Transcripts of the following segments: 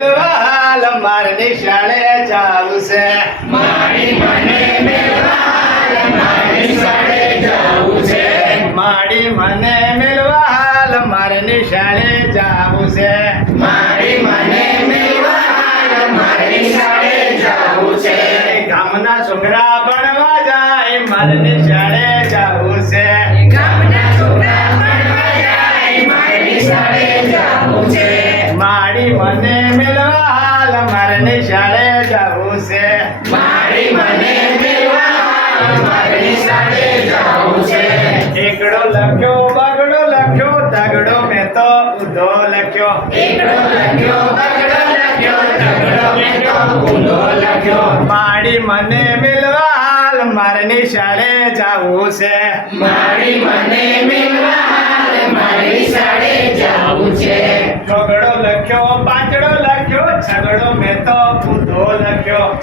હાલ મારે નિશાળે જાવું છે. માડી મને મેળવા હાલ મારે નિશાળે જાવું છે. ગામના છોકરા ભણવા જાય મારે નિશાળે જાવું છે. જાવું છે. એકડો લખ્યો બગડો લખ્યો તગડો મેં તો ઉધો લખ્યો. માડી મને મિલવા હાલ મારની શાળે જાવું છે. મારી મને મિલવા હાલ મારી શાળે જાવું છે. ઝઘડો લખ્યો પાંચડો લખ્યો છગડો મેં તો ઉધો લખ્યો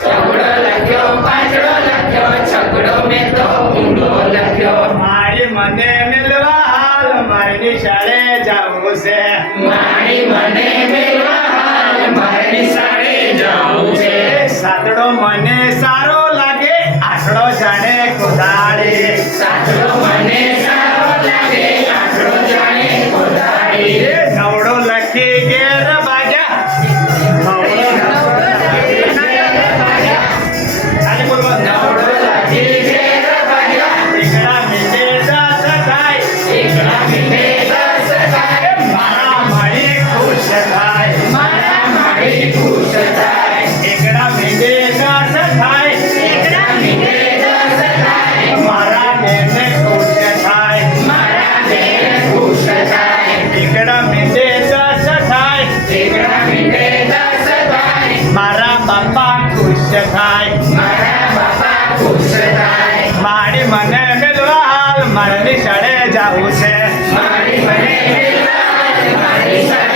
છગડો લખ્યો પાંચડો લખ્યો છગડો મેં તો ઊંડો લખ્યો મારી મને મિલવા હાલ મારે નિશાળે જાવું છે. મારી મને મિલવા હાલ મારી શાળે જાવું છે. સાતડો મને સારો લાગે આસડો જાણે કોદાળે સાચડો મને સારો લાગે મારી મને મિલવા હાલ મારે નિશાળે જાવું છે. મારી મને મિલવા મારી